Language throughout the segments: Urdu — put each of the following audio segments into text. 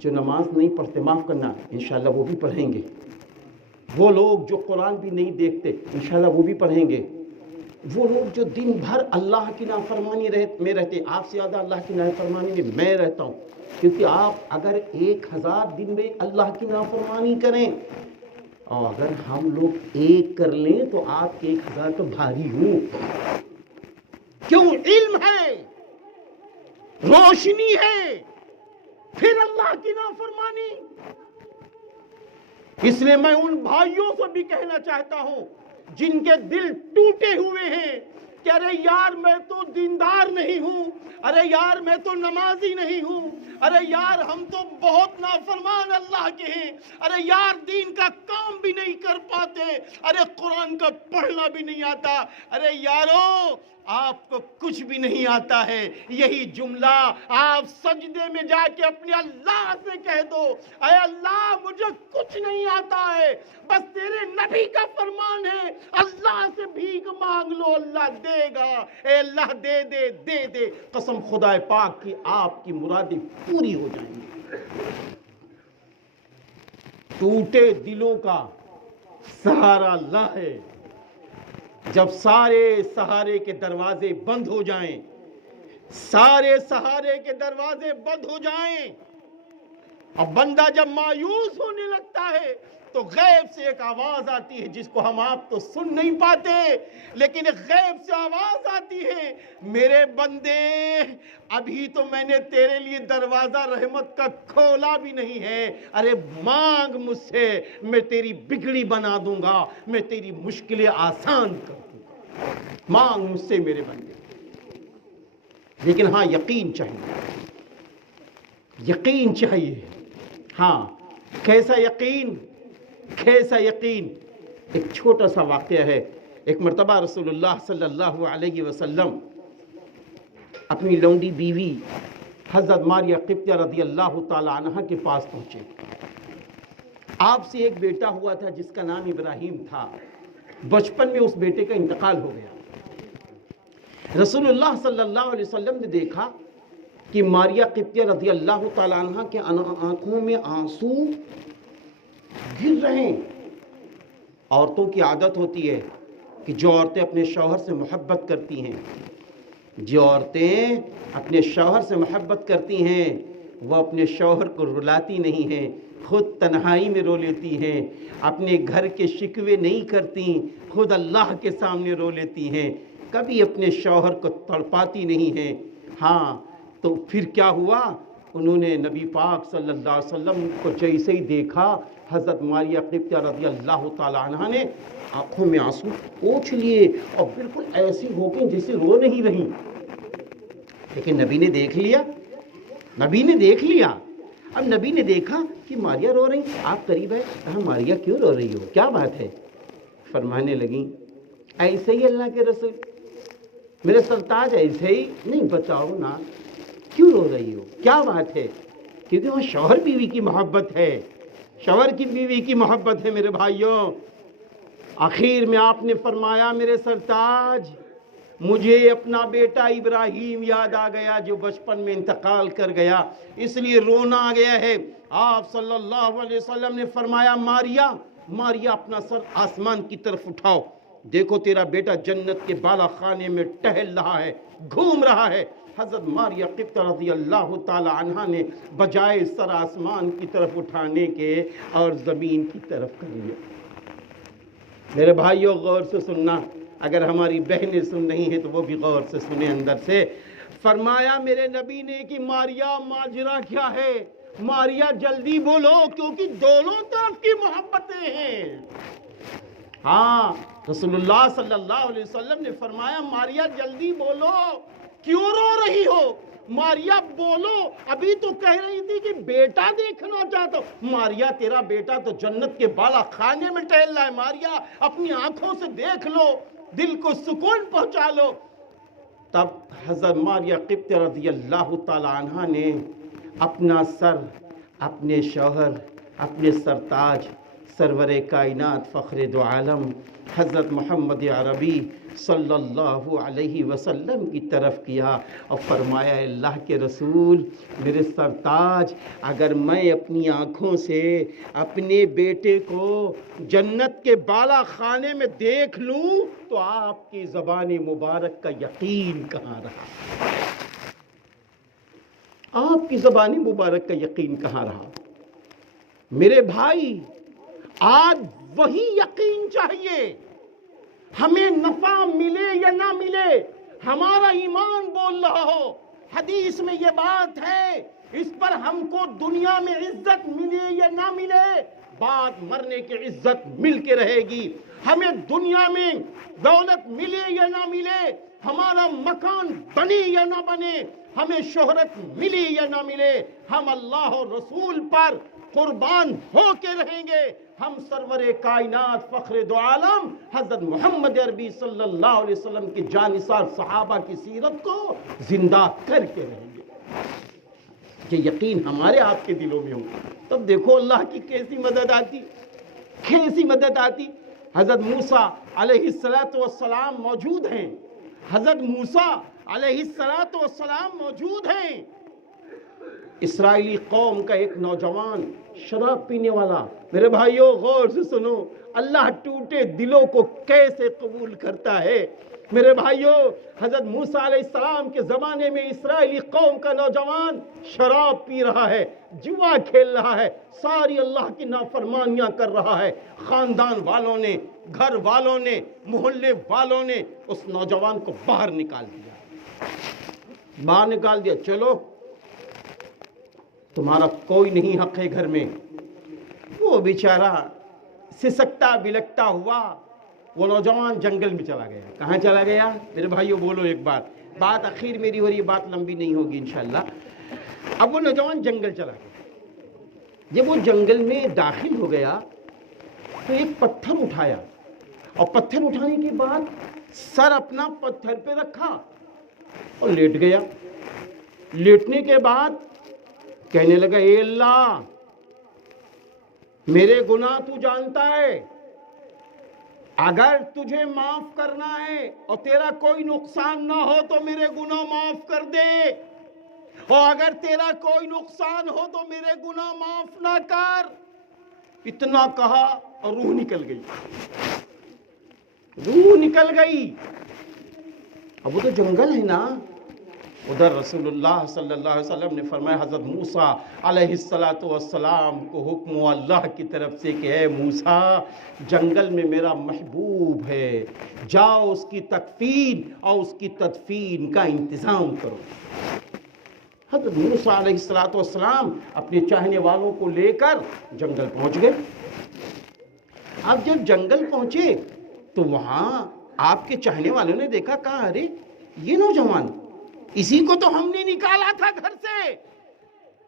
جو نماز نہیں پڑھتے معاف کرنا انشاءاللہ وہ بھی پڑھیں گے، وہ لوگ جو قرآن بھی نہیں دیکھتے انشاءاللہ وہ بھی پڑھیں گے، وہ لوگ جو دن بھر اللہ کی نافرمانی میں رہتے، آپ سے زیادہ اللہ کی نافرمانی میں رہتا ہوں، کیونکہ آپ اگر 1000 دن میں اللہ کی نافرمانی کریں اور اگر ہم لوگ ایک کر لیں تو آپ کے 1000 تو بھاری ہوں، کیوں؟ علم ہے، روشنی ہے، پھر اللہ کی نافرمانی۔ اس لیے میں ان بھائیوں سے بھی کہنا چاہتا ہوں جن کے دل ٹوٹے ہوئے ہیں کہ ارے یار میں تو دیندار نہیں ہوں، ارے یار میں تو نمازی نہیں ہوں، ارے یار ہم تو بہت نافرمان اللہ کے ہیں، ارے یار دین کا کام بھی نہیں کر پاتے، ارے قرآن کا پڑھنا بھی نہیں آتا، ارے یارو آپ کو کچھ بھی نہیں آتا ہے، یہی جملہ آپ سجدے میں جا کے اپنے اللہ سے کہہ دو، اے اللہ مجھے کچھ نہیں آتا ہے، بس تیرے نبی کا فرمان ہے، اللہ سے بھیک مانگ لو اللہ دے گا، اے اللہ دے دے دے دے، قسم خدا پاک کی آپ کی مرادیں پوری ہو جائیں گی۔ ٹوٹے دلوں کا سہارا اللہ ہے۔ جب سارے سہارے کے دروازے بند ہو جائیں، سارے سہارے کے دروازے بند ہو جائیں اور بندہ جب مایوس ہونے لگتا ہے تو غیب سے ایک آواز آتی ہے جس کو ہم آپ تو سن نہیں پاتے، لیکن ایک غیب سے آواز آتی ہے، میرے بندے ابھی تو میں نے تیرے لیے دروازہ رحمت کا کھولا بھی نہیں ہے، ارے مانگ مجھ سے، میں تیری بگڑی بنا دوں گا، میں تیری مشکلیں آسان کر دوں گا، مانگ مجھ سے میرے بندے۔ لیکن ہاں یقین چاہیے، یقین چاہیے، ہاں کیسا یقین؟ کیسا یقین؟ ایک چھوٹا سا واقعہ ہے۔ ایک مرتبہ رسول اللہ صلی اللہ علیہ وسلم اپنی لونڈی بیوی حضرت ماریہ قبطیہ رضی اللہ تعالی عنہ کے پاس پہنچے۔ آپ سے ایک بیٹا ہوا تھا جس کا نام ابراہیم تھا، بچپن میں اس بیٹے کا انتقال ہو گیا۔ رسول اللہ صلی اللہ علیہ وسلم نے دیکھا کہ ماریہ قبطیہ رضی اللہ تعالی عنہ کے آنکھوں میں آنسو گر رہے ہیں۔ عورتوں کی عادت ہوتی ہے کہ جو عورتیں اپنے شوہر سے محبت کرتی ہیں، جو عورتیں اپنے شوہر سے محبت کرتی ہیں وہ اپنے شوہر کو رلاتی نہیں ہیں، خود تنہائی میں رو لیتی ہیں، اپنے گھر کے شکوے نہیں کرتی، خود اللہ کے سامنے رو لیتی ہیں، کبھی اپنے شوہر کو تڑپاتی نہیں ہیں۔ ہاں تو پھر کیا ہوا؟ انہوں نے نبی پاک صلی اللہ علیہ وسلم کو جیسے ہی دیکھا، حضرت ماریہ قبطیہ رضی اللہ تعالی عنہ نے آنکھوں میں آنسو پوچھ لیے اور بالکل ایسی ہو گئی جیسے رو نہیں رہی۔ لیکن نبی نے دیکھ لیا، نبی نے دیکھ لیا۔ اب نبی نے دیکھا کہ ماریہ رو رہی، آپ قریب ہے، کہا ماریہ کیوں رو رہی ہو، کیا بات ہے؟ فرمانے لگیں ایسے ہی اللہ کے رسول، میرے سرتاج ایسے ہی نہیں، بتاؤ نا کیوں رو رہی ہو، کیا بات ہے؟ کیونکہ وہ شوہر بیوی کی محبت ہے، شوہر کی بیوی کی محبت ہے میرے بھائیوں۔ آخر میں آپ نے فرمایا میرے سرتاج مجھے اپنا بیٹا ابراہیم یاد آ گیا جو بچپن میں انتقال کر گیا، اس لیے رونا آ گیا ہے۔ آپ صلی اللہ علیہ وسلم نے فرمایا ماریہ، ماریہ اپنا سر آسمان کی طرف اٹھاؤ، دیکھو تیرا بیٹا جنت کے بالا خانے میں ٹہل رہا ہے، گھوم رہا ہے۔ حضرت ماریہ قبطیہ رضی اللہ تعالی عنہ نے بجائے سر آسمان کی طرف اٹھانے کے اور زمین کی طرف کر لیا۔ میرے بھائیوں غور سے سننا، اگر ہماری بہنیں سن رہی ہیں تو وہ بھی غور سے سنیں اندر سے۔ فرمایا میرے نبی نے کہ ماریہ ماجرا کیا ہے؟ ماریہ جلدی بولو کیونکہ دونوں طرف کی محبتیں ہیں۔ ہاں رسول اللہ صلی اللہ علیہ وسلم نے فرمایا ماریہ جلدی بولو، کیوں رو رہی ہو؟ ماریہ بولو، ابھی تو کہہ رہی تھی کہ بیٹا دیکھنا چاہتا ہوں۔ ماریہ تیرا بیٹا تو جنت کے بالا خانے میں ٹہل رہا ہے، ماریہ اپنی آنکھوں سے دیکھ لو، دل کو سکون پہنچا لو۔ تب حضرت ماریہ قبطیہ رضی اللہ تعالی عنہ نے اپنا سر اپنے شوہر، اپنے سرتاج سرور کائنات فخر دو عالم حضرت محمد عربی صلی اللہ علیہ وسلم کی طرف کیا اور فرمایا اللہ کے رسول میرے سرتاج، اگر میں اپنی آنکھوں سے اپنے بیٹے کو جنت کے بالا خانے میں دیکھ لوں تو آپ کی زبان مبارک کا یقین کہاں رہا؟ آپ کی زبان مبارک کا یقین کہاں رہا؟ میرے بھائی، آج وہی یقین چاہیے، ہمیں نفع ملے یا نہ ملے، ہمارا ایمان بول رہا ہو۔ حدیث میں یہ بات ہے، اس پر ہم کو دنیا میں عزت ملے یا نہ ملے، بعد مرنے کی عزت مل کے رہے گی۔ ہمیں دنیا میں دولت ملے یا نہ ملے، ہمارا مکان بنے یا نہ بنے، ہمیں شہرت ملی یا نہ ملے، ہم اللہ اور رسول پر قربان ہو کے رہیں گے۔ ہم سرور کائنات فخر دو عالم حضرت محمد عربی صلی اللہ علیہ وسلم کی جانثار صحابہ کی سیرت کو زندہ کر کے رہیں گے۔ یہ یقین ہمارے آپ کے دلوں میں ہو، تب دیکھو اللہ کی کیسی مدد آتی، کیسی مدد آتی۔ حضرت موسیٰ علیہ السلام موجود ہیں، حضرت موسیٰ علیہ السلام موجود ہیں۔ اسرائیلی قوم کا ایک نوجوان شراب پینے والا، میرے بھائیوں غور سے سنو، اللہ ٹوٹے دلوں کو کیسے قبول کرتا ہے۔ میرے بھائیوں، حضرت موسیٰ علیہ السلام کے زمانے میں اسرائیلی قوم کا نوجوان شراب پی رہا ہے، جوا کھیل رہا ہے، ساری اللہ کی نافرمانیاں کر رہا ہے۔ خاندان والوں نے، گھر والوں نے، محلے والوں نے اس نوجوان کو باہر نکال دیا، چلو تمہارا کوئی نہیں حق ہے گھر میں۔ وہ بیچارہ سسکتا بلکتا ہوا وہ نوجوان جنگل میں چلا گیا۔ کہاں چلا گیا میرے بھائیوں؟ بولو ایک بات اخیر میری ہو رہی، بات لمبی نہیں ہوگی انشاءاللہ۔ اب وہ نوجوان جنگل چلا گیا۔ جب وہ جنگل میں داخل ہو گیا تو ایک پتھر اٹھایا، اور پتھر اٹھانے کے بعد سر اپنا پتھر پہ رکھا اور لیٹ گیا۔ لیٹنے کے بعد کہنے لگا، اے اللہ میرے گناہ تو جانتا ہے، اگر تجھے معاف کرنا ہے اور تیرا کوئی نقصان نہ ہو تو میرے گناہ معاف کر دے، اور اگر تیرا کوئی نقصان ہو تو میرے گناہ معاف نہ کر۔ اتنا کہا اور روح نکل گئی۔ اب وہ تو جنگل ہے نا، ادھر رسول اللہ صلی اللہ علیہ وسلم نے فرمایا، حضرت موسیٰ علیہ السلام کو حکم ہوا اللہ کی طرف سے کہ اے موسیٰ، جنگل میں میرا محبوب ہے، جاؤ اس کی تکفین اور اس کی تدفین کا انتظام کرو۔ حضرت موسیٰ علیہ السلام اپنے چاہنے والوں کو لے کر جنگل پہنچ گئے۔ اب جب جنگل پہنچے تو وہاں آپ کے چاہنے والوں نے دیکھا، کہا ارے یہ نوجوان، اسی کو تو ہم نے نکالا تھا گھر سے،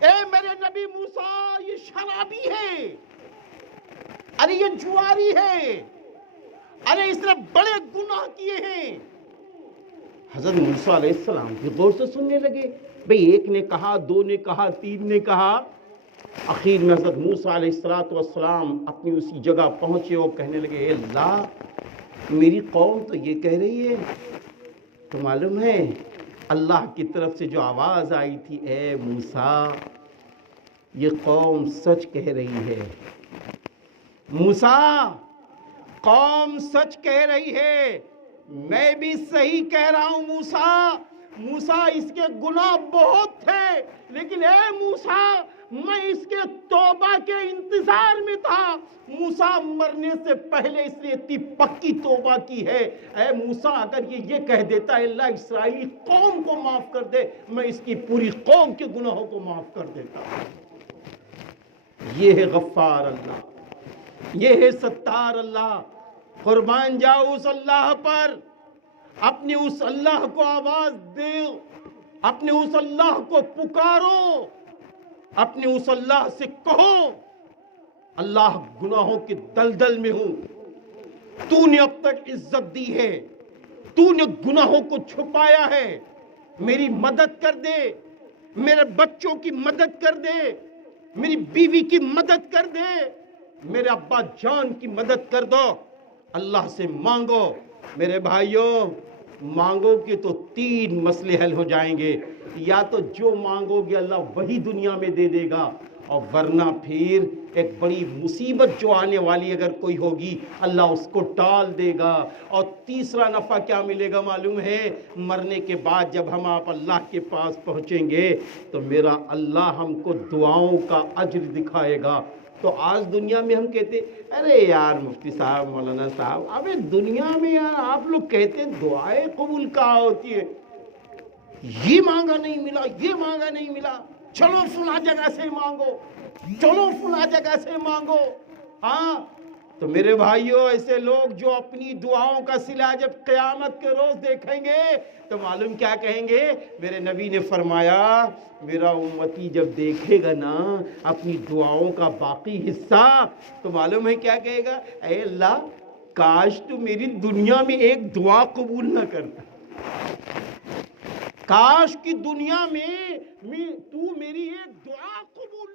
اے میرے نبی موسیٰ یہ شرابی ہے، ارے یہ جواری ہے، ارے اس نے بڑے گناہ کیے ہیں۔ حضرت موسیٰ علیہ السلام بھی غور سے سننے لگے، بھئی ایک نے کہا، دو نے کہا، تین نے کہا۔ اخیر میں حضرت موسیٰ علیہ السلام اپنی اسی جگہ پہنچے اور کہنے لگے، اے اللہ میری قوم تو یہ کہہ رہی ہے، تو معلوم ہے اللہ کی طرف سے جو آواز آئی تھی، اے موسیٰ یہ قوم سچ کہہ رہی ہے، موسیٰ قوم سچ کہہ رہی ہے، میں بھی صحیح کہہ رہا ہوں موسیٰ اس کے گناہ بہت تھے، لیکن اے موسیٰ میں اس کے توبہ کے انتظار میں تھا، موسیٰ مرنے سے پہلے اس نے اتنی پکی توبہ کی ہے، اے موسیٰ اگر یہ کہہ دیتا ہے اللہ اسرائیلی قوم کو معاف کر دے، میں اس کی پوری قوم کے گناہوں کو معاف کر دیتا۔ یہ ہے غفار اللہ، یہ ہے ستار اللہ۔ قربان جاؤ اس اللہ پر، اپنے اس اللہ کو آواز دو، اپنے اس اللہ کو پکارو، اپنے اس اللہ سے کہو، اللہ گناہوں کے دلدل میں ہوں، تو نے اب تک عزت دی ہے، تو نے گناہوں کو چھپایا ہے، میری مدد کر دے، میرے بچوں کی مدد کر دے، میری بیوی کی مدد کر دے، میرے ابا جان کی مدد کر دو، اللہ سے مانگو۔ میرے بھائیوں، مانگو کہ تو 3 مسئلے حل ہو جائیں گے، یا تو جو مانگو گے اللہ وہی دنیا میں دے دے گا، اور ورنہ پھر ایک بڑی مصیبت جو آنے والی اگر کوئی ہوگی اللہ اس کو ٹال دے گا۔ اور تیسرا نفع کیا ملے گا معلوم ہے؟ مرنے کے بعد جب ہم آپ اللہ کے پاس پہنچیں گے تو میرا اللہ ہم کو دعاؤں کا اجر دکھائے گا۔ تو آج دنیا میں ہم کہتے ارے یار مفتی صاحب، مولانا صاحب، ابے دنیا میں یار آپ لوگ کہتے ہیں دعائیں قبول کہاں ہوتی ہے، یہ مانگا نہیں ملا، یہ مانگا نہیں ملا، چلو فلاں جگہ سے مانگو، چلو فلاں جگہ سے مانگو۔ ہاں تو میرے بھائیوں، ایسے لوگ جو اپنی دعاؤں کا صلہ جب قیامت کے روز دیکھیں گے تو معلوم کیا کہیں گے؟ میرے نبی نے فرمایا میرا امتی جب دیکھے گا نا اپنی دعاؤں کا باقی حصہ تو معلوم ہے کیا کہے گا؟ اے اللہ کاش تو میری دنیا میں ایک دعا قبول نہ کرتا، کاش کی دنیا میں تو میری ایک دعا قبول